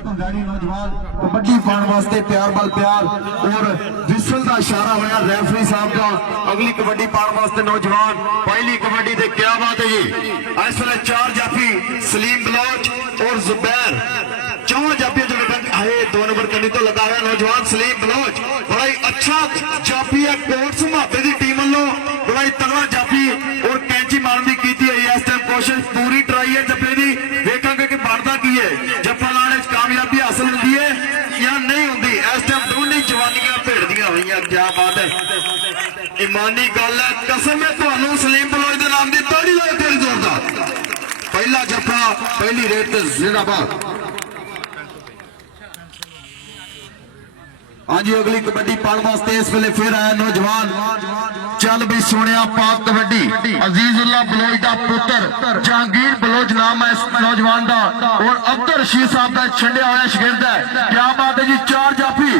भंगाड़ी नौजवान कबड्डी पाने वास्ते प्यार बल प्यार और विसल का इशारा होया रेफरी साहब का। अगली कबड्डी पाने वास्ते नौजवान पहली कबड्डी से क्या बात है जी। इस वे 4 जाफी सलीम बलोच और जुबैर 4 जाफी जो आए 2 नंबर कनी तो लगा हुआ नौजवान सलीम बलोच बड़ा ही अच्छा जाफी है। कोट समाते की टीम वालों बड़ा ही तगड़ा जाफी और कैंची मारने की इस टाइम कोशिश पूरी ट्राई है जप्पे की। देखा कि बनता की है जप्पा लाने कामयाबी हासिल होती है या नहीं होती। इस टाइम दोनों जवानियां भेड़दियां हुई। क्या बात है, ईमानी गल है। कसम है तुहानू सलीम बलोच के नाम की ताड़ी लो तेरी जोरदार। पहला जप्पा पहली रेत जिंदाबाद। हाँ जी अगली कबड्डी पाने वास्ते इस वेले फिर आया नौजवान। चल भी सुने पाक कबड्डी अजीजुल्ला बलोच का पुत्र जहांगीर बलोच नाम है इस नौजवान का और अब्दुल रशीद साहब का छंडिया हुआ शिगिर्द है। क्या बात है जी। 4 जाफी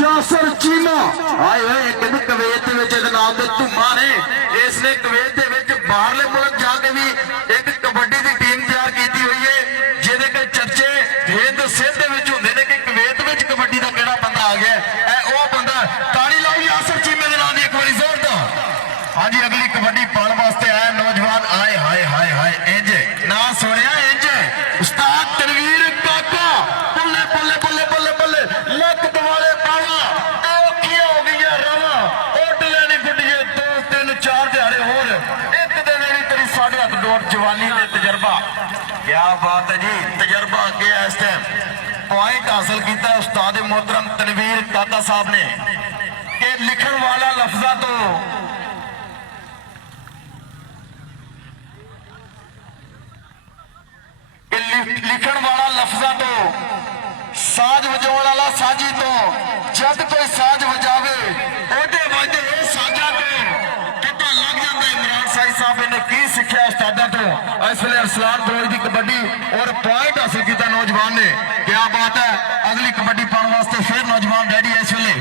यासर चीमा आए हुए कवेत धुमा ने इसने कवेत बाहरले मुल्क जाके भी एक कबड्डी की टीम तैयार की हुई है जिहदे के चर्चे हिंद सिंध होंगे ने कि कवेत में कबड्डी का किहड़ा बंदा आ गया है। वह बंदा ताड़ी लाओ यासर चीमे के नाम की एक बार जोरदार। हाँ जी अगली कबड्डी पाने वास्ते आया नौजवान। आए हाय हाय हाय इंज ना सुनिया इंज उस्ताद तनवीर काका बल्ले बल्ले बल्ले बल्ले बल्ले लक दवाले पावा औखियां हो गई रवा ओटले नहीं गुड्डिए 2 3 4 दिहाड़े होर एक दिन नहीं तेरी 8.5 डोर जवानी ने तजर्बा। क्या बात है जी तजर्बा अगे इस टाइम पॉइंट हासिल किया उस्ताद मोहतरम तनवीर काका साहब ने कि लिखण वाला लफ्जा तो लिखण वाला लफ्जा तो साज वजाउण वाला साजी तो जद कोई साज वजावे ओदे वजदे ये साजा तो पता लग जाता इमरान साहिब साहब ने की सीखिया उस्तादा तो। इस वे अरसलान बलोच की कबड्डी और पॉइंट हासिल किया नौजवान ने। क्या बात है अगली कबड्डी पाने वास्ते फिर नौजवान रेडी है। इस वे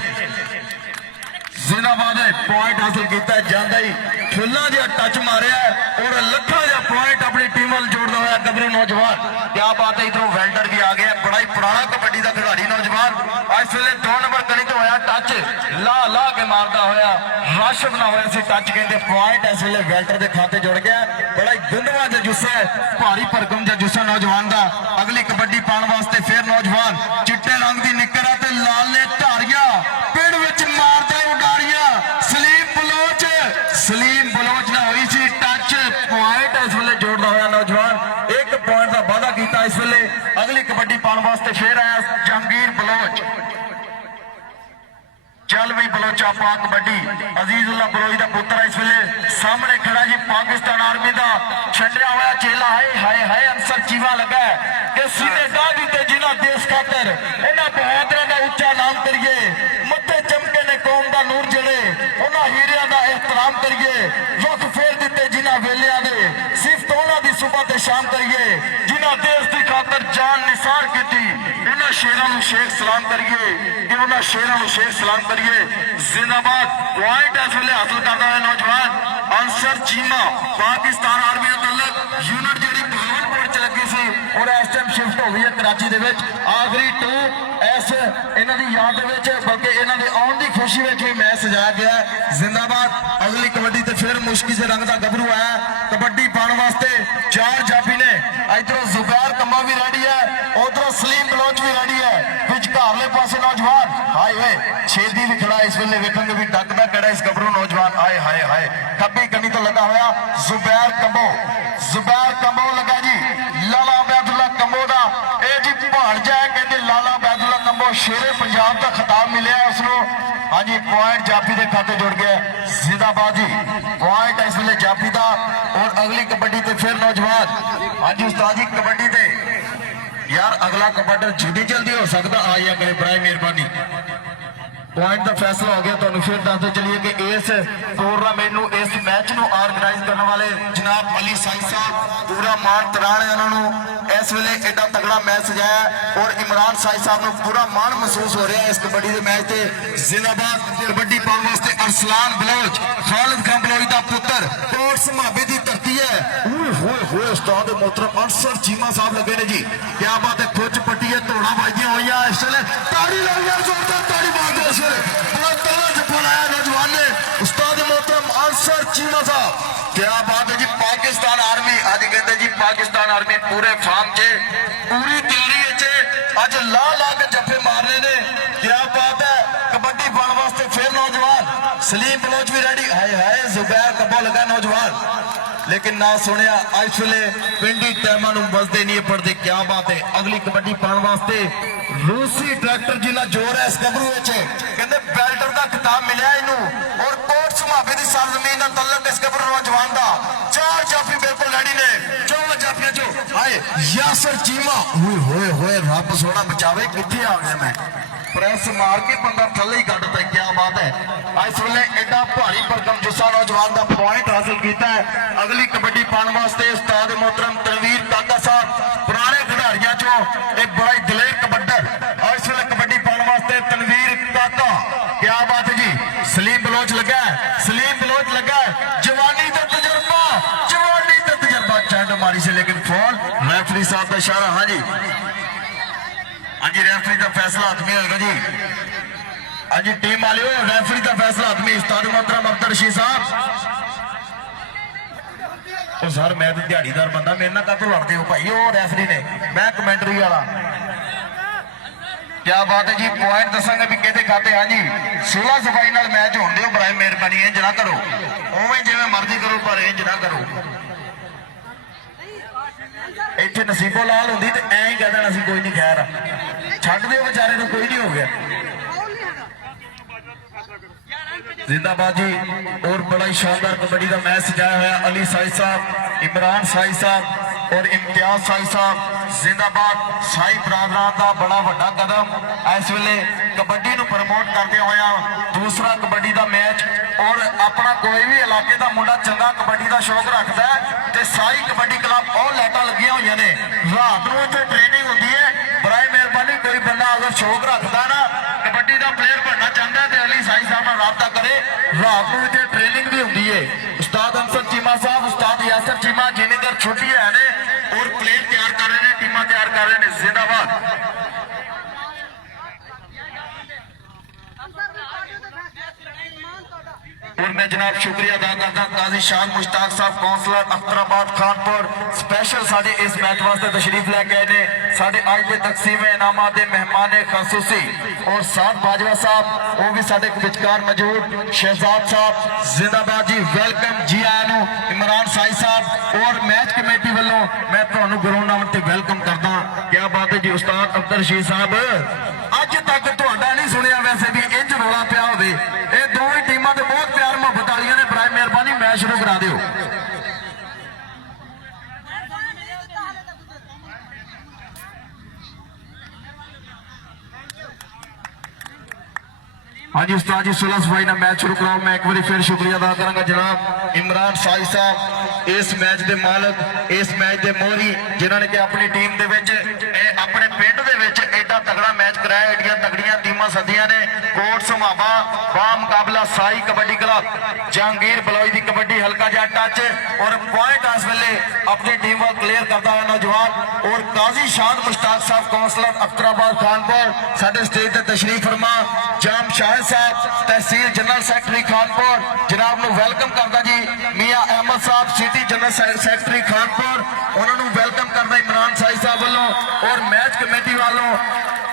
जिंदाबाद है पॉइंट हासिल किया जाता ही फुल्ला जहा टच मारिया और लखा जहा पॉइंट अपनी टीम वाल जोड़ता हुआ गबरू नौजवान। क्या बात है इधरों वेल्डर भी आ गया बड़ा ही पुराना कबड्डी का खिलाड़ी नौजवान। इस वे 2 नंबर कनी तो होया टच ला ला के मारता होया रश बना हुआ सी टच कहते पॉइंट इस वे वेल्डर के खाते जुड़ गया। बड़ा ही गुंदवा जहा जुस्सा है भारी भरकम जहा जुस्सा नौजवान का। अगली कबड्डी पाने वास्ते फिर नौजवान चिट्टे रंग की निकर है लाल ने धारिया पिंड विच मारदा उडारिया सलीम बलोच ने हुई सी टच पॉइंट इस वे जोड़ता हुआ नौजवान। एक पॉइंट का वादा किया इस वे। अगली कबड्डी पाने वास्ते फिर आया जहांगीर बलोच। चल भी बलोचा पाक कबड्डी अजीजुल्ला बलोच का पुत्र इस वे सामने खड़ा जी पाकिस्तान आर्मी का छंडिया हुआ चेला। हाय हाय हाय अंसर चीवा लगा है कि सीने गा दिते जिन्हों देश खातर इन्होंने बहादुर का उच्चा नाम करिए मत्थे चमके ने कौम का नूर जड़े उन्होंने हीरिया का एहतराम करिए वक्त फेर दिते जिन्हों वेलिया ने सिर्फ उन्होंने सुबह से शाम करिए जिन्होंने देश की खातर जान निसार की उन्होंने शेरों शेख सलाम करिए कि उन्होंने शेरों शेख सलाम करिए। जिंदाबाद पॉइंट इस वे हासिल करता है नौजवान अंसर चीमा पाकिस्तान आर्मी तलक यूनिट जी बहावलपुर च लगी सी और इस टाइम शिफ्ट हो गई है कराची के आखिरी 2 इस इन्हों की याद बल्कि इन्हों के आने की खुशी में भी मैच सजाया गया। जिंदाबाद अगली कबड्डी तो फिर मुश्किल से रंग का गबरू आया कबड्डी पाने वास्ते 4 जाफी ने। इधरों जुबैर कम्मा भी रेडी है उधरों सलीम बलोच भी रेडी है विचकारले पासे नौजवान। हाय वे छेदी भी खड़ा इस वे वेखेंगे भी डकदा कड़ा इस गबरू नौजवान। आए हाय हाय खब्बी कनी तो लगा हुआ जुबैर कंबो लगा जी लाला बैदुल्ला कंबो का यह जी भाणजा है कहते लाला बैदुल्ला कंबो शेरे पंजाब का खिताब मिले उसको। हाँ जी पॉइंट जाफी के खाते जुड़ गया। जिंदाबाद जी पॉइंट इस वे जाफी का। और अगली कबड्डी ते फिर नौजवान। हाँ जी उस्ताद जी कबड्डी ते यार अगला कबड्डर जिदी जल्दी हो सकता आ जाया करे बड़ा मेहरबानी। पॉइंट का फैसला हो गया तो फिर दसते चलिए कि इस टूरनामेंट इस मैच को ऑर्गेनाइज करने वाले जनाब अली साई साहब पूरा मान तराण है उन्होंने इस वे एडा तगड़ा मैच सजाया और इमरान साई साहब को पूरा मान महसूस हो रहा है इस कबड्डी के मैच से। जिंदाबाद कबड्डी पाने वास्ते अरसलान बलोच खालिद खान बलोच का पुत्र कोट समाबे की धरती है। उस्ताद मोहतरम अंसर चीमा साहब लगे ने जी। क्या बात है खुच पट्टी है धोड़ा बाजियां क्या बात है जी। पाकिस्तान आर्मी अज कहते जी पाकिस्तान आर्मी पूरे फार्म च पूरी तैयारी अज ला ला के जफे मारने ने। क्या बात है। कबड्डी पाने वास्ते फिर नौजवान सलीम बलोच भी रेडी। हाय हाय जुबैर कब्बो लगा नौजवान लेकिन ना सुनिया इस वे पिंडी टाइम बसते नहीं पड़ते। क्या बात है। अगली कबड्डी पाने वास्ते रूसी ट्रैक्टर जिन्ना जोर है इस गबरू कहते बेल्टर का खिताब मिले इनू और कोट समाबे की सरजमीन का तलक इस गबरू नौजवान का। चार जाफी बिल्कुल रेडी ने। चौं जाफिया चो हाय यासर चीमा होए होए रब सोना बचावे किथे आ गया मैं प्रेस मार के बंदा थले ही कटता। क्या बात है। इस वे एडा भारी भरकम जुस्सा नौजवान का पॉइंट हासिल किया है। अगली कबड्डी पाने वास्ते उस्ताद मोहतरम तनवीर काका साहब पुराने खिडारियों चो एक बड़ा ही दिलेर कबड्डर। इस वे कबड्डी पाने वास्ते तनवीर काका। क्या बात है जी। सलीम बलोच लगा है। सलीम बलोच लगा है। जवानी का तजर्बा जवानी का तजर्बा चंड मारी से लेकिन फॉल रेफरी साहब का इशारा। हाँ जी हाँ जी रेफरी का फैसला हतमी होगा जी। हाँ जी टीम वाले रेफरी का फैसला हतमी उस्ताद मोहतरम अब्दुल रशीद साहब। तो सर मैं तो दिहाड़ीदार बंदा मेरे ना कद लड़ते हो भाई वो रेफरी ने मैं कमेंटरी वाला। क्या बात है जी। पॉइंट दसांगे भी कहते खाते। हाँ जी 16 सफाई नाल मैच होने दो बराए मेहरबानी इंज ना करो उवें जिवें मर्जी करो पर इंज ना करो। इत्थे नसीबो लाल होंदी ते ऐ ही कह देना सी कोई नहीं खैर छड्ड दिओ बेचारे नूं कोई नहीं हो गया। जिंदाबाद जी। और बड़ा ही शानदार कबड्डी का मैच सजाया हुआ अली साई साहब इमरान साई साहब और इम्तियाज साई साहब जिंदाबाद। साई बरादरान का बड़ा वड्डा कदम इस वे कबड्डी नूं प्रमोट करते हुए दूसरा कबड्डी का मैच और अपना कोई भी इलाके का मुंडा चंगा कबड्डी का शौक रखता है तो साई कबड्डी क्लब और लाइटा लगिया हुई ने रात को इतने ट्रेनिंग होती है। बराए मेहरबानी कोई बंदा अगर शौक रखता ना कबड्डी का प्लेयर बनना चाहता है तो अली साई साहब नाल राबता करे। रात को इतने ट्रेनिंग भी होती है। उस्ताद अंसर चीमा साहब उस्ताद यासर चीमा जिन्हें घर छुट्टी है ने और प्लेयर तैयार कर रहे हैं टीम तैयार कर रहे हैं। जिंदाबाद। और मैं जनाब शुक्रिया अदा करता काजी शान मुश्ताक साहब कौंसलर अख्तराबाद खानपुर स्पेशल साडे इस मैच वास्ते तशरीफ लैके आए ने। साडे अज के तकसीम इनामात के मेहमान खसूसी और साथ बाजवा साहब वो भी साडे विचकार मौजूद शहजाद साहब जिंदाबाद जी वेलकम जी आया इमरान साई साहब और मैच कमेटी वालों मैं तुहानू ग्राउंड आउट ते वेलकम करदा। क्या बात है जी। उस्ताद अब्दुल रशीद साहब अज तक तुहाडा नहीं सुनिया वैसे भी इंज रौला पिया होवे। ये दोवें टीमां ते बहुत प्यार मुहब्बत वालियां ने बराए मेहरबानी मैच शुरू करा दिओ। हाँ जी उस्ताद जी 16 सफाई ना मैच शुरू कराओ। मैं एक बार फिर शुक्रिया अदा करांगा जनाब इमरान साई साहब इस मैच के मालक इस मैच के मोहरी जिन्होंने कि अपनी टीम के अपने पिंड के एडा तगड़ा मैच कराया। एडियां तगड़ियां टीमां सदियां ने कोट समाबा बा मुकाबला साई कबड्डी क्लब जहांगीर बलोई की कबड्डी हल्का जा टच और पॉइंट इस वेले अपनी टीम को क्लियर करता हुआ नौजवान और काजी शान मुश्ताक साहब कौंसलर अख्तराबाद खानपुर साडे स्टेज पर तशरीफ फरमा। जाम शाह साहब तहसील जनरल सैकटरी खानपुर जनाब नूं वेलकम करदा जी। मियां अहमद साहब सिटी जनरल सैकटरी खानपुर उन्होंने वेलकम करदा इमरान साई साहब वालों और मैच कमेटी वालों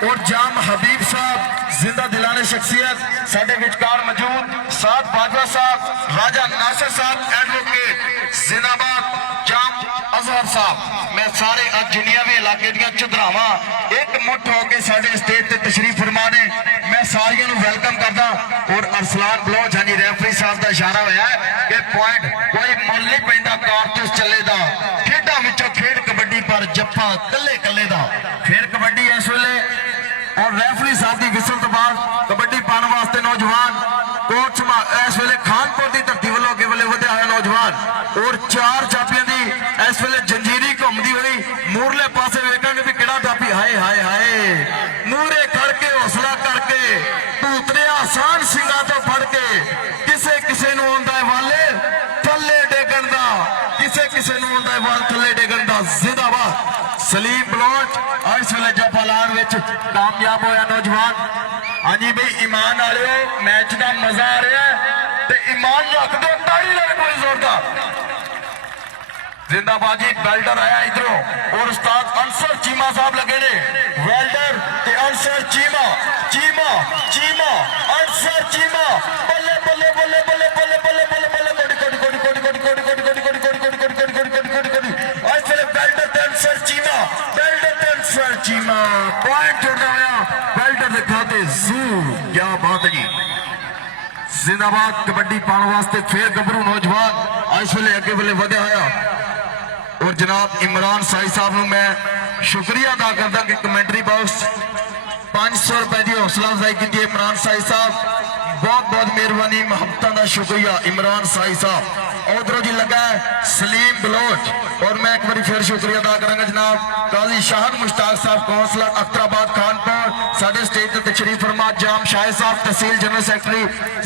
और जाम हबीब साहब जिंदा दिलाने शख्सियत साडे विचकार मौजूद साथ बाजवा साहब राजा नासिर साहब एडवोकेट जिंदाबाद जाम अजहर साहब। मैं सारे अज जिन्नियां भी इलाके दियां चुधरावां एक मुठ होकर साडे स्टेज ते तशरीफ फरमा ने मैं सारियां नूं वेलकम करदा। और अरसलान बलोच हाँ जी रेफरी साहब का इशारा होया कि पॉइंट कोई मुल नहीं पैंदा कारतूस चले दा खेडां विचों खेड कबड्डी पर जप्पा कल्ले कल्ले दा फिर कबड्डी इस वेले और रेफरी साहब की विसल तो बाद कबड्डी पाने वास्ते नौजवान कोच इस वेले खानपुर की धरती वालों अगे वेले वधिया होया नौजवान और चार जापियां दी इस वेले जंजीरी घूमती हुई मूरले पासे वेखांगे भी किहड़ा जापी हाय हाय हाय मूरे करके हौसला करके भूतने आसान सिंगां तो फड़ के किसे किसे नूं आउंदा है वाले थल्ले डेगण दा किसे किसे नूं आउंदा है वाल थल्ले डेगण दा। जिंदाबाद सलीम बलोच इस वेले जफालान विच कामयाब होया नौजवान। हाँ जी भाई ईमान वालिओ मैच का मजा आ रहा है तो ईमान रख दो ताड़ी लगे कोई जोरदार जिंदाबाद जी बेल्डर आया इधरों और उस्ताद अंसर चीमा साहब लगे ने वेल्डर ते अंसर चीमा चीमा चीमा अंसर चीमा बल्ले बल्ले बल्ले बल्ले बल्ले बल्ले बल्ले बल्ले कोडी कोडी कोडी कोडी कोडी कोडी कोडी कोडी कोडी कोडी कोडी कोडी कोडी कोडी कोडी कोडी ऐसे बेल्डर ते अंसर चीमा बेल्डर ते अंसर चीमा पॉइंट जोड़ना होया बेल्डर दे खाते जू क्या बात है जी जिंदाबाद कबड्डी पाने वास्ते फिर गबरू नौजवान इस वेले अगे वेले वधिया होया और जनाब इमरान साई साहब ਨੂੰ मैं शुक्रिया अदा करदा कि कमेंटरी बॉक्स 500 रुपए की हौसला अफजाई की इमरान साई साहब बहुत बहुत मेहरबानी मोहब्बत का शुक्रिया इमरान साई साहब उधरों जी लगा है सलीम बलोच और मैं एक बार फिर शुक्रिया अदा करांगा जनाब काजी शाहद मुश्ताक साहब कौंसलर अख्तराबाद खानपुर साडे स्टेज ते तशरीफ फरमा जाम शाहिद साहब तहसील जनरल सेक्रेटरी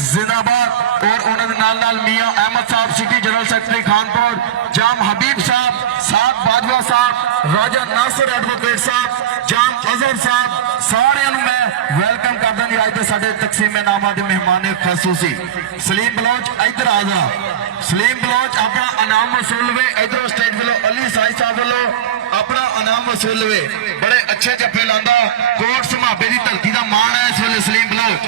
जिंदाबाद और उन्होंने नाल नाल मियां अहमद साहब सिटी जनरल सेक्रेटरी खानपुर जाम हबीब साहब साद बाजवा साहब राजा नासिर एडवोकेट साहब जाम अजहर साहब सारे मैं वेलकम करदा जी अज दे साडे तकसीम नामा दे मेहमान खसूसी सलीम बलोच इधर आ जा सलीम बलोच अपना इनाम वसूल वे इधर स्टेज वालों अली साई साहब वालों अपना इनाम वसूल वे बड़े अच्छे जफे लांदा कोट समाबे की धरती का मान है इस वेले सलीम बलोच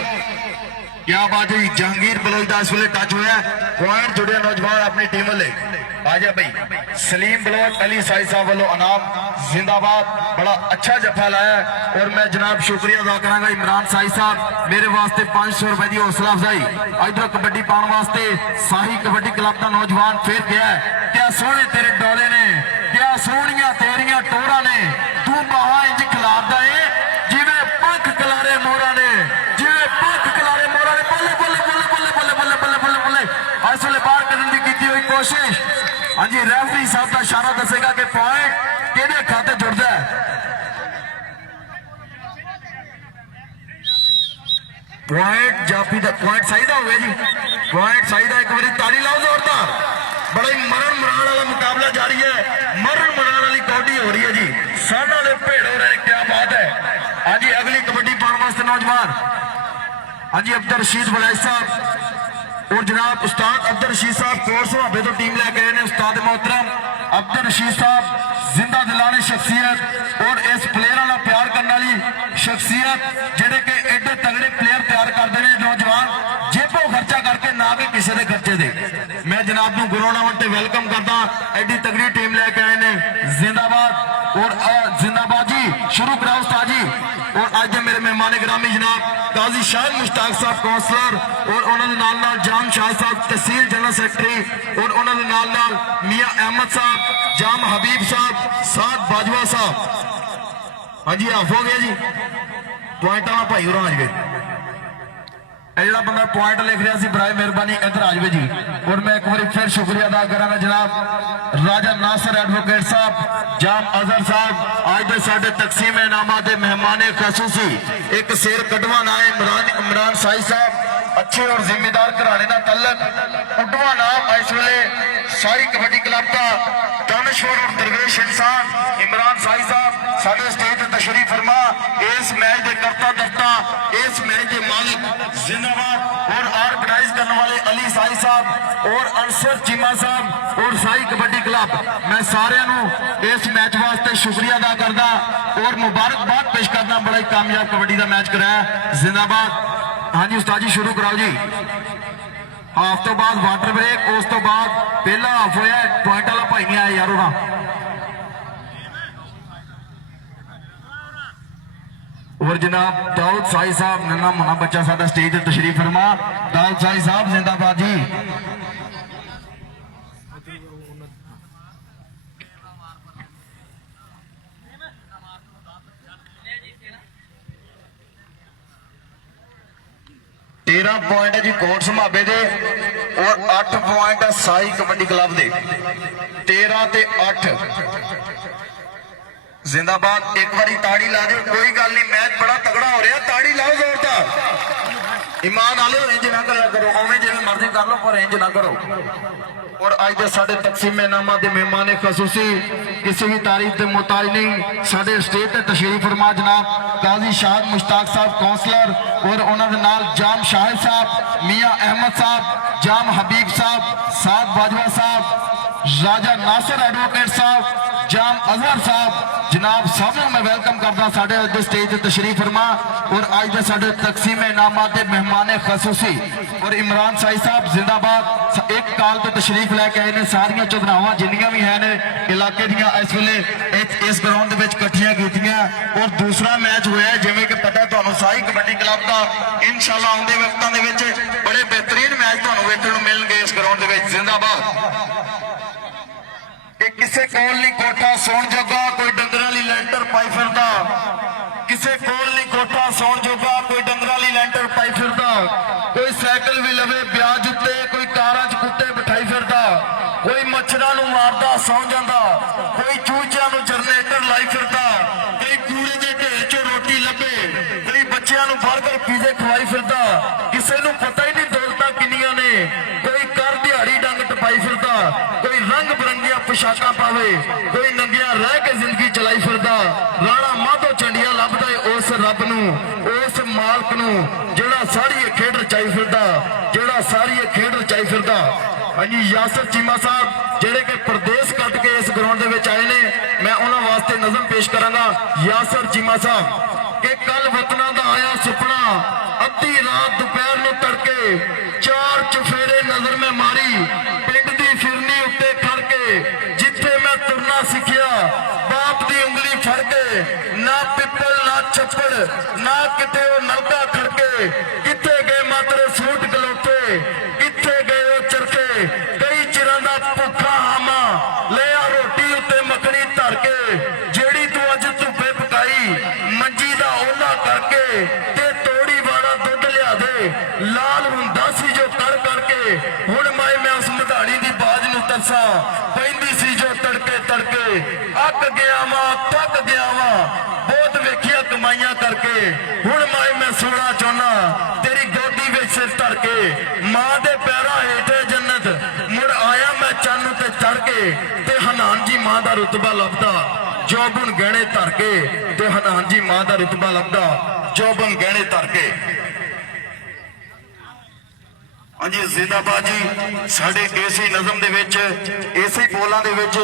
क्या बात है जहांगीर बलोच का इस वेले टच होया पॉइंट जुड़े नौजवान अपनी टीम वाले आजा भाई सलीम बलोच अली साई साहब वालों इनाम जिंदाबाद बड़ा अच्छा जफा लाया और मैं जनाब शुक्रिया अदा करांगा इमरान साई साहब मेरे वास्ते 500 रुपए की हौसला अफजाई इधर कबड्डी पाने वास्ते साही कबड्डी क्लब का नौजवान फिर गया क्या सोहने तेरे डोले ने क्या सोहनिया तेरिया टोरा ने तू बाहा इंज खिलारदा है जिवें पंख कलारे मोरा ने जिवें पंख कलारे मोरा ने बल्ले बल्ले बल्ले बल्ले बल्ले बल्ले बल्ले बल्ले बल्ले इस वेले बाहर कढण की हुई कोशिश हाँ जी रेफरी साहब का इशारा दसेगा कि पॉइंट किहदे खाते जुड़दा है पॉइंट जाफी का पॉइंट सही हो गया जी पॉइंट सही एक बार ताड़ी लाओ जोरदार बड़ा ही मरण मराण वाला मुकाबला जारी है मरण मराण वाली कौडी हो रही है जी साना दे भेड़ हो रहे हैं क्या बात है हाँ जी अगली कबड्डी पाने वास्ते नौजवान हाँ जी अब्दुल रशीद बलैस साहब और जनाब उस्ताद अब्दुल रशीद साहब कोर्स भाभे तो टीम लेके आए उस्ताद मोहतरम अब्दुल रशीद साहब जिंदा दिलाने शख्सियत और इस प्लेयर वाला प्यार करने वाली शख्सियत जेडे के एडे तगड़े प्लेयर तैयार करते हैं नौजवान जेबों खर्चा करके ना कि किसी के खर्चे दे मैं जनाब को गुरुनावट से वेलकम करता एडी तगड़ी टीम लेके आए ने जिंदाबाद और जिंदाबाद जी शुरू कराओ उस्ताद जी और आज मेरे मेहमान गिरामी जनाब काजी शाहद मुश्ताक साहब कौंसलर और उन्होंने नाल जाम शाह साहब तहसील जनरल सेक्रेटरी और उन्होंने नाल मियां अहमद साहब जाम हबीब साहब साद बाजवा साहब हाँ जी हाफ हो गया जी पॉइंट वाला भाई और आज गए जो बंदा पॉइंट लिख रहा सी बराए मेहरबानी इधर आ जाए जी और मैं एक बार फिर शुक्रिया अदा करा जनाब राजा नासिर एडवोकेट साहब जाम अजहर साहब आज दे साडे तकसीम इनामा दे मेहमान खसूसी एक शेर कटवा ना इमरान साई साहब अच्छे और जिम्मेदार घराने का तलक उडवा नाम इस वेले सारी कबड्डी क्लब का दानश्वर और दरवेश इंसान इमरान साई साहब साडे स्टेज तशरीफ फरमा इस मैच के करता दरता इस मैच के मालिक जिंदाबाद और ऑर्गेनाइज करने वाले अली साई साहब और अंसर चीमा साहब और साई कबड्डी क्लब मैं सारे इस मैच वास्ते शुक्रिया अदा करदा और मुबारकबाद पेश करना बड़ा ही कामयाब कबड्डी का मैच कराया जिंदाबाद हाँ जी उस्ताद जी शुरू कराओ जी हाफ तो बाद वाटर ब्रेक उस तो बाद पहला हाफ होया पॉइंट वाला भाई नहीं आया यार ना और जनाब दाऊद साई साहब नन्ना मुन्ना बच्चा साडा स्टेज ते तशरीफ फरमा दाऊद साई साहब जिंदाबाद जी तेरह पॉइंट है जी कोट समाबे दे और 8 पॉइंट है साई कबड्डी क्लब दे 13 ते 8 जिंदाबाद एक बारी ताड़ी ला दो कोई गल नहीं मैच बड़ा तगड़ा हो रहा ताड़ी लाओ जोरदार ईमान आलो इंज ना करो उवें जिवें मर्जी कर लो पर इंज ना करो और आज दे साडे तकसीम नामा दे मेहमान खसूसी किसी भी तारीफ के मुताज नहीं साडे स्टेज ते तशरीफ फरमा जनाब काजी शाहद मुश्ताक साहब कौंसलर और उन्होंने नाल जाम शाहिद साहब मियां अहमद साहब जाम हबीब साहब साद बाजवा साहब राजा नासिर एडवोकेट साहब, जाम अजहर साहब, जनाब सबनों मैं वेलकम करदा साडे अज दे स्टेज ते तशरीफ फरमा। और अज दे साडे तकसीम इनामात दे मेहमान खसूसी और इमरान साई साहब जिंदाबाद एक काल ते तशरीफ लैके आए ने। सारियां चौधरावां जिन्नियां भी हैं ने इलाके दियां इस वेले इस ग्राउंड दे विच इकट्ठियां कीतियां। और दूसरा मैच होया जिवें कि पता तुहानूं साई कबड्डी क्लब दा इंशाअल्लाह आउंदे वक्तां दे विच बड़े बेहतरीन मैच तुहानूं वेखण नूं मिलणगे इस ग्राउंड दे विच। जिंदाबाद। किसे कोल नहीं कोठा सौण जोगा कोई डंगरां लई लैंटर पाई फिरदा, किसे कोल नहीं कोठा सौण जोगा कोई डंगरां लई लैंटर पाई फिरदा। कोई साइकिल भी लवे ब्याज उत्ते, कोई कारां च कुत्ते बिठाई फिरदा, कोई मच्छरां नूं मारदा सौ जांदा, कोई चूचियां नूं जनरेटर लाई फिरदा, कोई कूड़े दे ढेर चों रोटी लभे, कोई बच्चियां नूं बर्गर पीजे खवाई फिरदा। किसे नूं पता ही नहीं दौलतां किन्नियां ने, कोई कर दिहाड़ी डंग टपाई फिरदा, कोई रंग बिरंगियां पोशाकां पावे, कोई नंगियां रह के जिंदगी चलाई फिरदा। राणा माधो चंडिया लभदा है उस रब नूं, उस मालक नूं जेड़ा सारी ये खेड रचाई फिरदा, जेड़ा सारी ये खेड रचाई फिरदा। हाँ जी, यासर चीमा साहब जेड़े कि प्रदेश कट के इस ग्राउंड दे विच आए ने, मैं उन्हां वास्ते नज़म पेश करांगा। यासर चीमा साहब कि कल वतना दा आया सुपना, अद्धी रात दोपहर नूं तड़के, चार चफेरे नजर में मारी, पिंड दी फिरनी उत्ते खड़ के, जिथे मैं तुरना सीखिया बाप दी उंगली फड़ के, ना पिपल ना छप्पड़ ना किते ओ नलका खड़के, किथे गए मातरे सूट गलोते, किथे गए ओ चरखे, कई चिरां दा भुखा हामा, लिया रोटी उत्ते मखनी धर के, जेड़ी तू अज धुप्पे पकाई मंजी दा ओला करके, ते तोड़ी वाला दुध लिया दे, लाल हुंदा सी जो कर करके, हुण मैं उस मधानी दी बाज नूं तरसा, पैंदी सी जो तड़के तड़के, अक गया वा थक गया वा, बहुत वेखिया कमाइयां करके, हुण मैं सोना चाहना तेरी गोदी विच सिर धर के, मां दे पैरां हेठे जन्नत, मुड़ आया मैं चन्न ते चढ़ के, ते हनान जी मां दा रुतबा लभदा, जौबन गहने धर के, ते हनान जी मां दा रुतबा लभदा, जौबन गहने धर के। हाँ जी, जिंदाबाद जी। साडे इसी नज़म दे विच इसी बोलां दे विच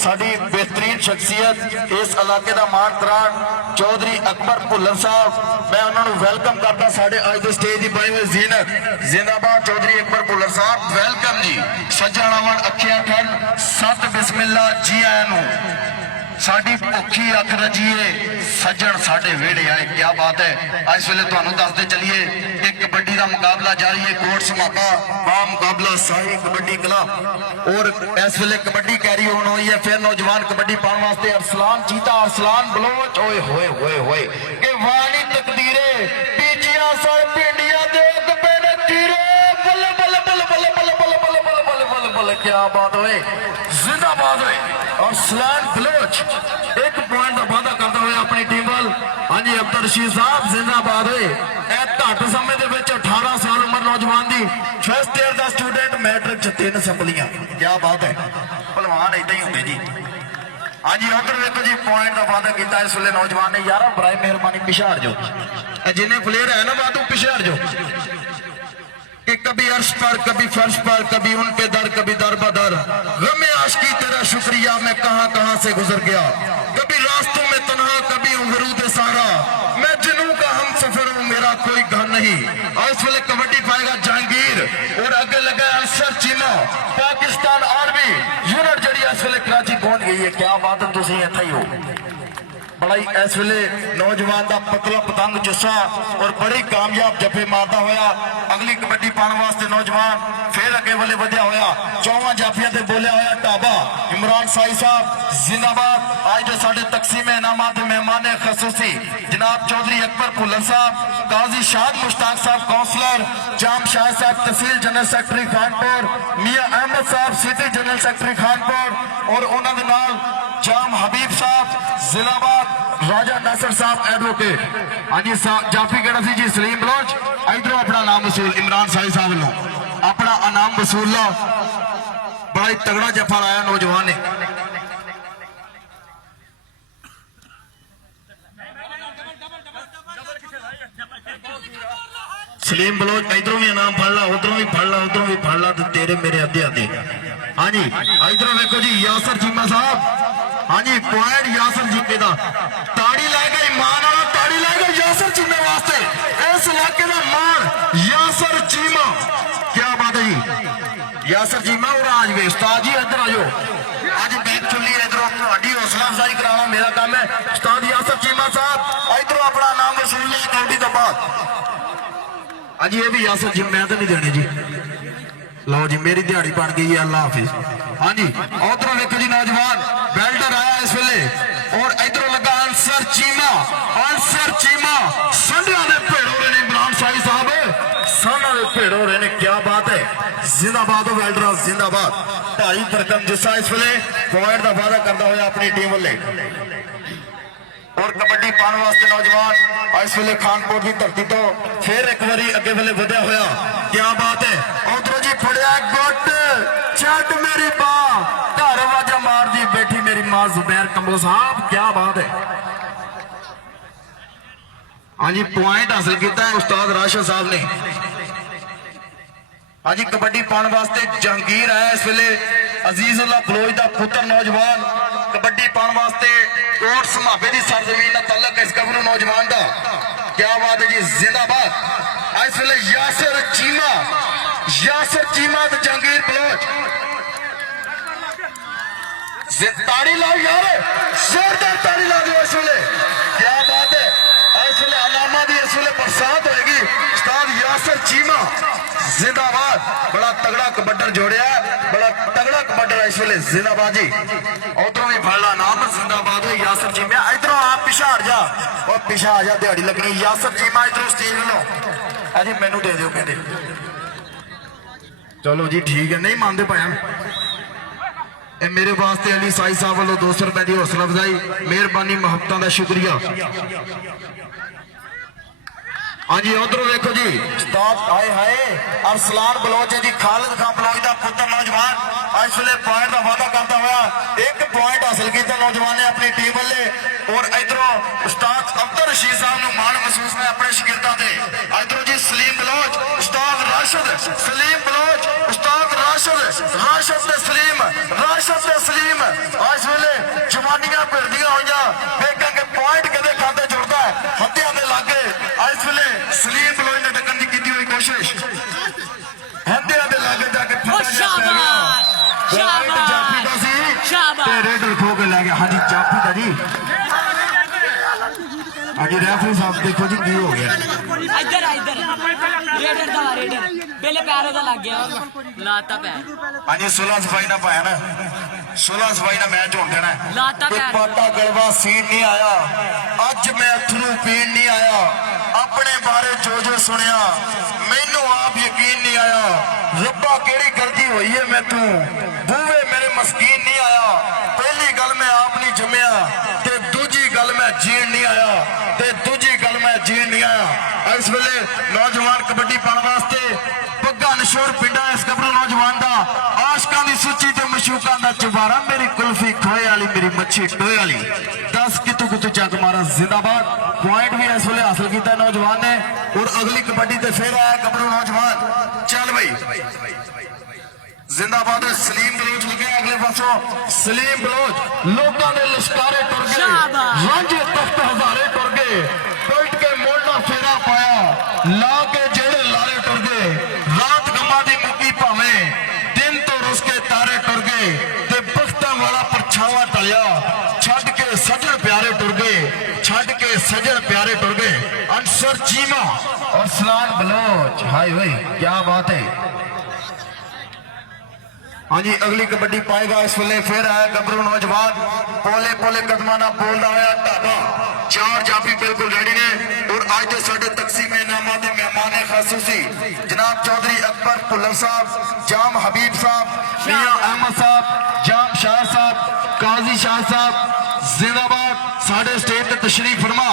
साडी बेहतरीन शख्सियत इस इलाके दा मान तरान चौधरी अकबर भुल्लर साहब, मैं उन्हां नूं वेलकम करदा साडे अज दे स्टेज दी बनी हुई ज़ीनत। जिंदाबाद चौधरी अकबर भुल्लर साहब, वेलकम जी। सज्जण आवन अखियां ठन सत बिस्मिल्ला जी आया नूं, साडी भुखी अख रजीए सज्जण साडे वेड़े आए। क्या बात है। इस वेले तुहानूं दसदे चलीए एक कबड्डी का मुकाबला जारी है, कोट समापा बा मुकाबला साई कबड्डी क्लब। और इस वेले कबड्डी कैरी ऑन हुई है, फिर नौजवान कबड्डी पाने वास्ते अरसलान चीता अरसलान बलोच ओए होए होए होए के वाणी तकदीरे पीचिया सर पिंडिया दे गबे ने तीरे बल्ले बल्ले बल्ले बल्ले बल्ले बल्ले बल्ले बल्ले बल्ले बल्ले बल्ले। क्या बात होए, जिंदाबाद होए अरसलान बलोच। एक पॉइंट का वादा करता हुए अपनी टीम वाल। हाँ जी, अब्दुल रशीद साहब जिंदाबाद होए। घट समय के 18 साल उम्र नौजवान की फर्स्ट ईयर का स्टूडेंट मैट्रिक च 3 संभलियां। क्या बात है, भलवान इदा ही होंगे जी। हाँ जी, उधर देखो जी पॉइंट का वादा किया इस वे नौजवान ने। यार बराए मेहरबानी पिछे हट जाओ, जिन्हें प्लेयर है ना बातों पिछे हट जाओ। कि कभी अर्श पर कभी फर्श पर कभी उनके दर कभी दर बदर, गमे आशिकी तेरा शुक्रिया मैं कहां कहां से गुजर गया, कभी रास्तों में तन्हा कभी उमरूद सारा, मैं जिनू का हम सफर हूं मेरा कोई घर नहीं। और इस वेले कबड्डी पाएगा जहांगीर और आगे लगा अंसर चीमा पाकिस्तान आर्मी यूनिट जड़ी इस वेले कराची पहुंच गई है। क्या बात है, तुम इतना ही हो बड़ा ही इस वेले नौजवान का पतला पतंग जुस्सा और बड़ी कामयाब जफे मारता होया अगली कबड्डी पाने वास्ते नौजवान फिर अगे वाले वधिया होया। 14 जाफिया से बोलिया होया ढाबा इमरान साई साहब जिंदाबाद। आज जो साडे तकसीम इनामात मेहमान खसूसी जनाब चौधरी अकबर भुल्लर साहब, काजी शाद मुश्ताक साहब काउंसलर, जाम शाह साहब तहसील जनरल सैकटरी खानपुर, मियां अहमद साहब सिटी जनरल सैकटरी खानपुर और उन्होंने नाल जाम हबीब साहब जिंदाबाद, राजा नासिर साहब एडवोकेट। हाँ जी, जाफी कहना सी जी सलीम बलोच। इधरों अपना नाम वसूल इमरान साई साहब लो अपना इनाम वसूल लो। बड़ा ही तगड़ा जफा लाया नौजवान ने। सलीम बलोच इधरों भी इनाम फड़ ला, उधरों भी फड़ ला, उधरों भी फड़ ला, तो तेरे मेरे अद्धे अद्धे। हाँ जी इधरों देखो जी यासर चीमा साहब, हाँ जी पॉइंट यासर चीमे का, ताड़ी लै गई मान वाला, ताड़ी लै गई यासर चीमे वास्ते, इस इलाके का मान यासर चीमा, क्या बात है जी यासर चीमा। और आज वे उस्ताद जी इधर आ जाओ, आज बैग चुली इधरों ਤੁਹਾਡੀ हौसला अफजाई कराना मेरा काम है। उस्ताद यासर चीमा साहब इधरों अपना नाम वसूल ले कौटी तो बाद। हाँ जी ये भी यासर जी मैं तो नहीं देने जी, लो जी मेरी दिहाड़ी बन गई है, अल्लाह हाफिज। हाँ जी उधरों देखो जी नौजवान बेल्टर आया इस वेले, और इधरों लगा अंसर चीमा, अंसर चीमा संडिया दे भेड़ हो रहे ने इमरान शाही साहब, संडिया दे भेड़ हो रहे ने, क्या बात है, जिंदाबाद हो बेल्टर जिंदाबाद। ढाई भरकम जिसा इस वेले पॉइंट का वादा करता हुआ अपनी टीम वाले, और कबड्डी पाने वास्ते नौजवान इस वेले खानपुर की धरती तो फिर एक बारी अगे वाले वधिया होया, क्या बात है। उधरों जी फड़िया गुट छट मेरी मां घर आवाजा मार दी बैठी मेरी मां जुबैर कंबो साहब, क्या बात है। हाँ जी पॉइंट हासिल किया है उस्ताद राशिद साहब ने। हाँ जी कबड्डी पाने वास्ते जहांगीर है इस वेले, अजीजुल्लाह बलोच का पुत्र नौजवान कबड्डी पाने वास्ते कोट समाबे की सरजमीन का तलक इस गबरू नौजवान का, क्या बात है जी जिंदाबाद। इस वेले यासर चीमा, यासर चीमा तो जहांगीर बलोच, ताड़ी लाओ यार, जोरदार ताड़ी ला दो इस वेले, क्या बात है। इस वेले अलामा की इस वेले बरसात होगी, उस्ताद यासर चीमा जिंदाबाद, बड़ा तगड़ा कबड्डर जोड़िया, बड़ा तगड़ा कबड्डर इस वेले जिंदाबाद जी। उधरों भी फड़ला नाम जिंदाबाद हो यासर चीमा, इधरों आप पिछा हट जा, और पिछा आ जा दिहाड़ी लगनी। यासर चीमा इधरों स्टेज लो, अजी मैनू दे दो कहते, चलो जी ठीक है, नहीं मानते भैन ए मेरे वास्ते अली साई साहब वालों 200 रुपए की हौसला अफजाई, मेहरबानी मुहब्बतां दा शुक्रिया। हाँ जी उधरों देखो जी उस्ताद हाय हाय अरसलान बलोच है जी, खालिद खान बलोच का पुत्र नौजवान इस वेले पॉइंट का वादा करता हुआ एक पॉइंट हासिल किया नौजवान ने अपनी टीम वाले। और इधरों उस्ताद अब्दुल रशीद साहब को मान महसूस है अपने शागिर्दां ते। इधरों जी सलीम बलोच, उस्ताद राशिद, सलीम बलोच, उस्ताद राशिद, राशिद ते सलीम, राशिद ते सलीम इस वेले जवानियां भिड़दियां होइयां, वेखां के पॉइंट कदे खाते जुड़दा है हत्थियां दे लागे। इस वेले सलीम बलोच ने टक्कन की की हुई कोशिश, हत्थियां दे लागे जाके जाफी का सी रेडर खो के लै गया। हाँ जी जाफी का जी, हाँ जी रेफरी साहब देखो जी की हो गया, इधर इधर रेडर दा रेडर पहले पैरों दा लग गया लाता पैर। हाँ जी 16 सफाई ना पाया ना, 16 सफाई ना मैच होने देना, लाता पैर पाटा गलवा सीन नहीं आया, अज मैं अथरू पीन नहीं आया, अपने बारे जो सुनिया मैनू आप यकीन नहीं आया, रब्बा केड़ी गलती हुई है मैं तू बूवे मेरे मस्कीन नहीं आया, पहली गल मैं आप नहीं जमया ते दूजी गल मैं जीन नहीं आया, ते दूजी गल मैं जीन नहीं आया। इस वेले नौजवान कबड्डी पाने वास्ते पग्गा नशोर पिंडा इस गबरू नौजवान का, आशकां दी सूची ते मशूकां दा चुबारा, मेरी कुल्फी खोए वाली मेरी मच्छी टोए वाली, 10 कितु कितु जग मारा जिंदाबाद। पॉइंट भी इस वेले हासिल किया नौजवान ने, और अगली कबड्डी ते फिर आया गबरू नौजवान, चल भाई जिंदाबाद। सलीम बलोच लगे अगले पासों, सलीम बलोच लोगों ने लश्कारे टुर गए, रांझे तख्त हजारे टुर गए, पलट के मोड़ना फेरा पाया, ला के जेड़े लारे टुर गए, रात गमा दी मुक्की भावे दिन तो रुस के तारे टुर गए, ते बख्तां वाला परछावा टलिया, छड़ के सजन प्यारे टुर गए, छड़ के सजन प्यारे टुर गए। अंसर चीमा और सलान बलोच, हाय भाई क्या बात है। हाँ जी अगली कबड्डी पाएगा इस वेले फिर है गबरू नौजवान, पोले पोले कदमां नाल बोलदा होया ढाबा, 4 जाफी बिल्कुल रेडी ने। और आज दे साडे तकसीम इनामां दे मेहमान खासूसी जनाब चौधरी अकबर भुल्लर साहब, जाम हबीब साहब, मियां अहमद साहब, जाम शाह साहब, काजी शाह साहब जिंदाबाद साडे स्टेज ते तशरीफ फरमा,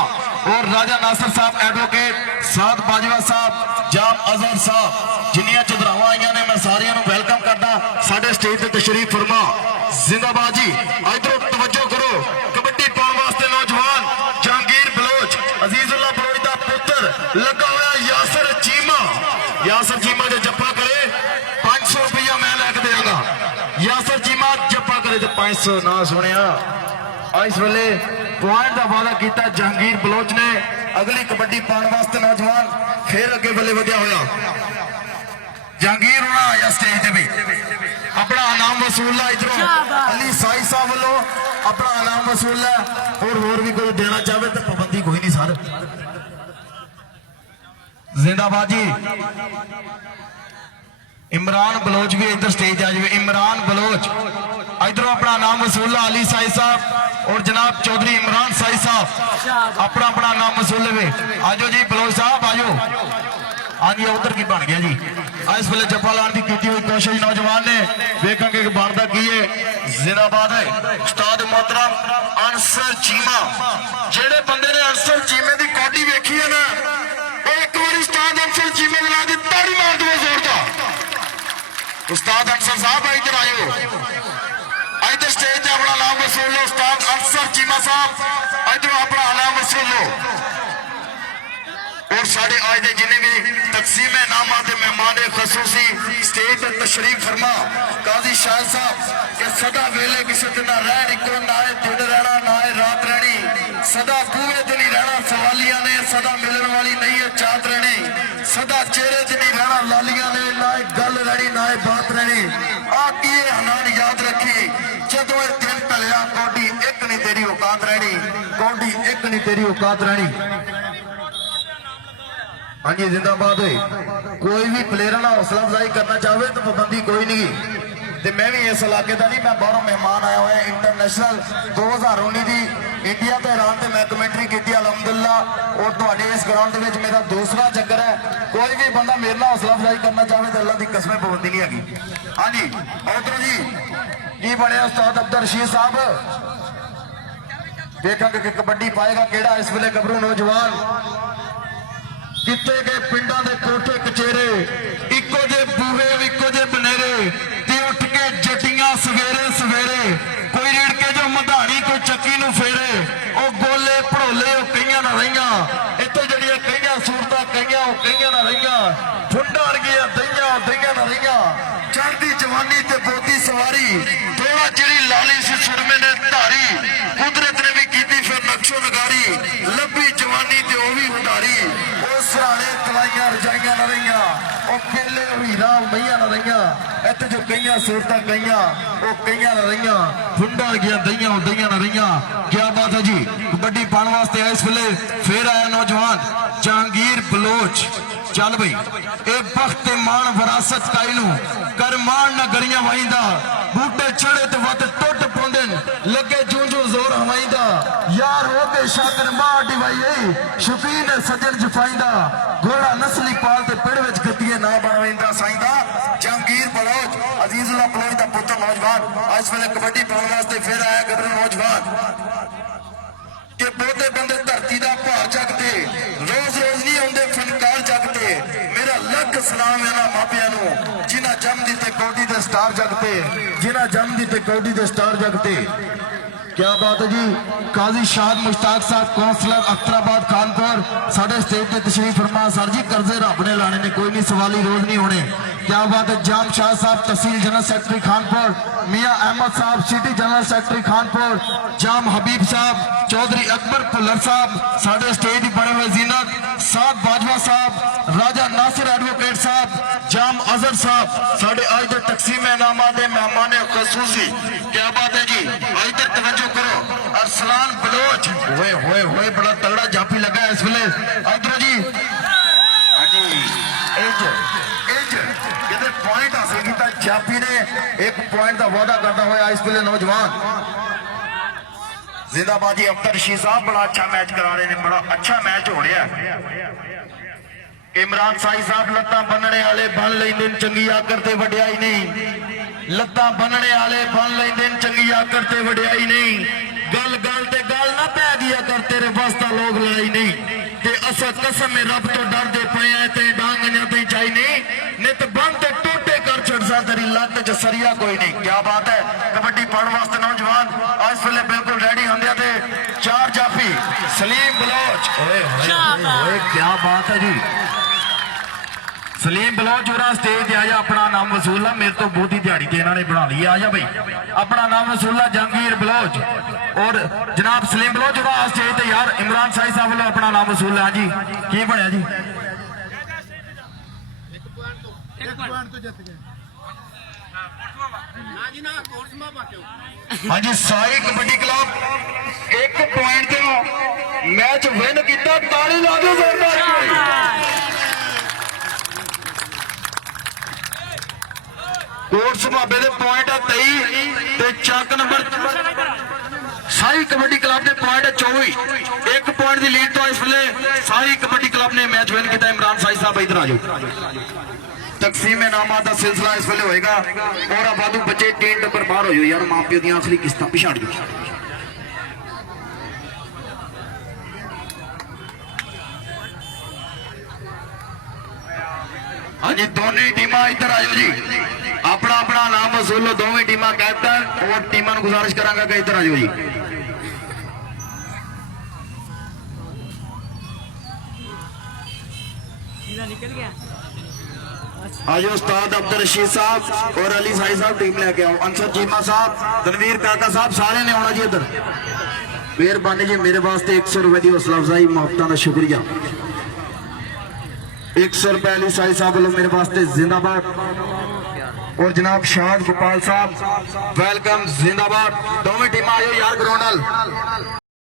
और राजा नासिर साहब एडवोकेट, साद बाजवा साहब, जाम अजहर साहब, जिन्नियां चदरावां आईयां ने मैं सारियां नूं वेलकम करदा, साडे स्टेज ते तशरीफ फरमा जिंदाबाद जी। इधरों तवज्जो करो कबड्डी पाउण वास्ते नौजवान जहांगीर बलोच, अजीजुल्लाह बलोच दा पुत्र लगा होया यासर चीमा, यासर चीमा जो जप्पा करे 500 रुपया मैं लैके देंगा, 500 ना सुनिया इस वेले पॉइंट का वादा किया जहांगीर बलोच ने अगली कबड्डी पाने वास्ते नौजवान फिर अगे बल्ले वधिया होया जहांगीर होना आया स्टेज ते भी अपना इनाम वसूल है इधरों अली साई साहब वालों अपना इनाम वसूल है और भी कोई देना चाहे तो पाबंदी कोई नहीं सर जिंदाबाद जी इमरान बलोच भी इधर स्टेज आ जाए इमरान बलोच इधरों अपना नाम वसूल अली साई साहब और जनाब चौधरी इमरान साई साहब अपना अपना नाम वसूल ले आजो जी बलोच साहब आजो हाँ जी उधर की बन गया जी इस वेले जप्पा लाने की की हुई कोशिश नौजवान ने वेखेंगे कि बनता की है जिंदाबाद है उस्ताद मोहतरम अंसर चीमा जेड़े बंदे ने अंसर चीमे की कौडी वेखी है ना एक बार उस्ताद अंसर चीमे बना दी ताड़ी मार दो जोर का उस्ताद अंसर साहब इधर आयो इधर स्टेज पे अपना नाम वसूल लो उस्ताद अंसर चीमा साहब इधर अपना नाम वसूल लो और साढ़े आज के जिन्हें भी तकसीम नामा के मेहमान खसूसी स्टेज पर तशरीफ फरमा काजी शाह साहब के सदा वेले किसी दिन रहन इको ना है दिन रहना ना है रात रहनी सदा पूरे दिन ही रहना सवालिया ने सदा मिलने वाली नहीं है चाहत रहनी सदा चेहरे दिन ही रहना लालिया ने ना है गल रहनी ना है बात रहनी आकी हनान याद रखी जदों दिन टलिया कौडी एक नहीं तेरी औकात रहनी कौडी एक नहीं तेरी औकात रहनी हाँ जी जिंदाबाद है कोई भी प्लेयर ना हौसला अफजाई करना चाहे तो पाबंदी कोई नहीं ते मैं भी इस इलाके का नहीं मैं बाहरों मेहमान आया हुआ इंटरनेशनल 2019 की इंडिया तो ईरान से मैं कमेंट्री की अलहमदुल्ला और तुहाडे इस ग्राउंड में मेरा दूसरा चक्कर है कोई भी बंदा मेरे ना हौसला अफजाई करना चाहे तो अल्लाह की कसम पाबंदी नहीं हैगी हाँ जी उधर जी की बने उस्ताद अब्दुल रशीद साहब देखेंगे कि कबड्डी पाएगा केड़ा इस वेले गभरू नौजवान किते गए पिंडा दे कोठे कचेरे इको जे बूहे इको जे बनेरे ते उठ के जटियां सवेरे सवेरे कोई रीड़ के जो मधानी कोई चक्की नूं फेरे ओ गोले भड़ोले ओ कईयां ना रहीआं इत्थे जड़ियां कईयां सूरतां कईयां ओ कईयां ना रहीआं फुंडा अरगियां दईयां ना रहीआं चढ़दी जवानी ते बोती सवारी थोड़ा चिड़ी लाली सी सुरमे ने धारी कुदरत ने भी कीती फिर नक्शो नगारी लंबी जवानी ते ओ भी हुंडारी सराने तलाइयां रजाइयां ना रहीआं ओ केले हीरा मईयां ना रहीआं इत्थे जो कईयां सूरतां कईयां ओ कईयां ना रहीआं फुंडा अरगियां दईयां ना रहीआं क्या बात है जी कबड्डी पाने वास्ते आए इस वेले फिर आया नौजवान जहांगीर बलोच चल भाई ए बख्त मान विरासत कायनू कर मान ना गरियां वाइंदा बूटे छड़े ते वत टुट पोंदे लगे जूं जूं जोर हवाइंदा यार हो के शाकर मां डिवाई शकीन सजन जफाइंदा घोड़ा नस्ली पाल ते पेड़ विच गद्दिए ना बनवाइंदा साइंदा जहांगीर बलोच अजीजुल्लाह बलोच दा पुत्र नौजवान इस वेले कबड्डी पाने वास्ते फिर आया गबरू नौजवान के बहुते बंदे धरती दा भार जगते रोज रोज नहीं आउंदे फनकार जगते मेरा लख सलाम है ना मापिया नूं जिन्हां जम दी ते कौडी दे स्टार जगते जिन्हां जम दी ते कौडी दे स्टार जगते क्या बात है जी काजी शाद मुश्ताक साहब कौंसलर अख्तराबाद खानपुर साढ़े स्टेज पे तशरीफ फरमा सर जी कर्जे रब ने लाने ने कोई नहीं सवाली रोज नहीं होने क्या बात है जाम शाह साहब तहसील जनरल सेक्रेटरी खानपुर मियां अहमद साहब सिटी जनरल सेक्रेटरी खानपुर जाम हबीब साहब चौधरी अकबर भुल्लर साहब साढ़े स्टेज बड़े हुए जीनत साद बाजवा साहब राजा नासिर एडवोकेट साहब जाम अजहर साहब साढ़े आज के तकसीम इनामा के मेहमान खसूसी क्या बात है जी आज तक तवज्जो करो अरसलान बलोच होए बड़ा तगड़ा जाफी लगा है इस वेले इधर जी पॉइंट हासिल किया जाफी ने एक पॉइंट का वादा करता हुआ इस वेले नौजवान जिंदाबाद जी अब्दुल रशीद साहब बड़ा अच्छा मैच करा रहे हैं बड़ा अच्छा मैच हो रहा है इमरान साई साहब लत्तां बनने वाले बन लेंदे चंगी आकर ते वड्याई नहीं लत्तां बनने वाले बन लेंदे चंगी आकर ते वड्याई नहीं गल गल ते गल ना पै दिया कर तेरे वास्ता लोग लड़ाई नहीं ते असा कसम रब तो डरदे पे ते डांगनियां ते चाई नहीं नित बन ते टोटे कर छड़सा तेरी लत च सरिया कोई नहीं क्या बात है कबड्डी पढ़ वास्ते नौजवान इस वेले बिल्कुल रेडी होंदे ते चार जाफी सलीम बलोच ओए क्या बात है जी ਸਲੀਮ ਬਲੋਚਪੁਰਾ ਸਟੇਜ ਤੇ ਆ ਜਾ, ਆਪਣਾ ਨਾਮ ਵਸੂਲ ਆ। ਮੇਰੇ ਤੋਂ ਬਹੁਤੀ ਦਿਹਾੜੀ ਤੇ ਇਹਨਾਂ ਨੇ ਬਣਾ ਲਈ ਆ ਜਾ ਬਈ, ਆਪਣਾ ਨਾਮ ਵਸੂਲ ਆ ਜਹਾਂਗੀਰ ਬਲੋਚ ਔਰ ਜਨਾਬ ਸਲੀਮ ਬਲੋਚਪੁਰਾ ਸਟੇਜ ਤੇ ਯਾਰ ਇਮਰਾਨ ਸਾਈ ਸਾਹਿਬ ਵੱਲੋਂ ਆਪਣਾ ਨਾਮ ਵਸੂਲ ਆ ਜੀ। ਕੀ ਬਣਿਆ ਜੀ? ਹਾਂਜੀ ਸਾਈ ਕਬੱਡੀ ਕਲੱਬ 1 ਪੁਆਇੰਟ ਤੇ ਮੈਚ ਵਿਨ ਕੀਤਾ। ਤਾੜੀ ਲਾ ਦਿਓ ਜ਼ੋਰਦਾਰ। ਕੋਟ ਸਮਾਬੇ ਦੇ ਪੁਆਇੰਟ ਆ 23 ਤੇ ਚੱਕ ਨੰਬਰ ਸਾਈ ਕਬੱਡੀ ਕਲੱਬ ਦੇ ਪੁਆਇੰਟ 24। 1 ਪੁਆਇੰਟ ਦੀ ਲੀਡ ਤੋਂ ਇਸ ਵੇਲੇ ਸਾਈ ਕਬੱਡੀ ਕਲੱਬ ਨੇ ਮੈਚ ਵਿਨ ਕੀਤਾ। ਇਮਰਾਨ ਸਾਈ ਸਾਹਿਬ ਇਧਰ ਆ ਜਾਓ। ਤਕਸੀਮ ਇਨਾਮਾਂ ਦਾ ਸਿਲਸਿਲਾ ਇਸ ਵੇਲੇ ਹੋਏਗਾ ਔਰ ਵਾਧੂ ਬੱਚੇ 3 ਟੱਬਰ ਬਾਹਰ ਹੋ ਜਾਓ ਯਾਰ, ਮਾਂ ਪਿਓ ਦੀਆਂ ਅਸਲੀ ਕਿਸ਼ਤਾਂ ਪਿਛਾੜ ਦਿਓ। ਹਾਂਜੀ ਦੋਨੇ ਟੀਮਾਂ ਇੱਧਰ ਆਜੋ ਜੀ, ਆਪਣਾ ਆਪਣਾ ਨਾਮ ਵਸੂਲੋ। ਦੋਵੇਂ ਟੀਮਾਂ ਕੈਪਟਨ ਔਰ ਟੀਮਾਂ ਨੂੰ ਗੁਜ਼ਾਰਿਸ਼ ਕਰਾਂਗਾ ਕਿ ਇੱਧਰ ਆਜੋ ਜੀ। ਨਿਕਲ ਗਿਆ। आजो उस्ताद अब्दुल रशीद साहब और अली साई साहब टीम लेके आओ। अंसर चीमा साहब, तनवीर काका साहब, सारे ने आना जी इधर। मेहरबानी जी, मेरे वास्ते 100 रुपए की हौसला अफजाई मुफ्ता का शुक्रिया। 100 रुपए अली साई साहब वालों मेरे वास्ते जिंदाबाद। और जनाब शाद गोपाल साहब वेलकम, जिंदाबाद। दोवें टीम आयो यार ग्राउंड।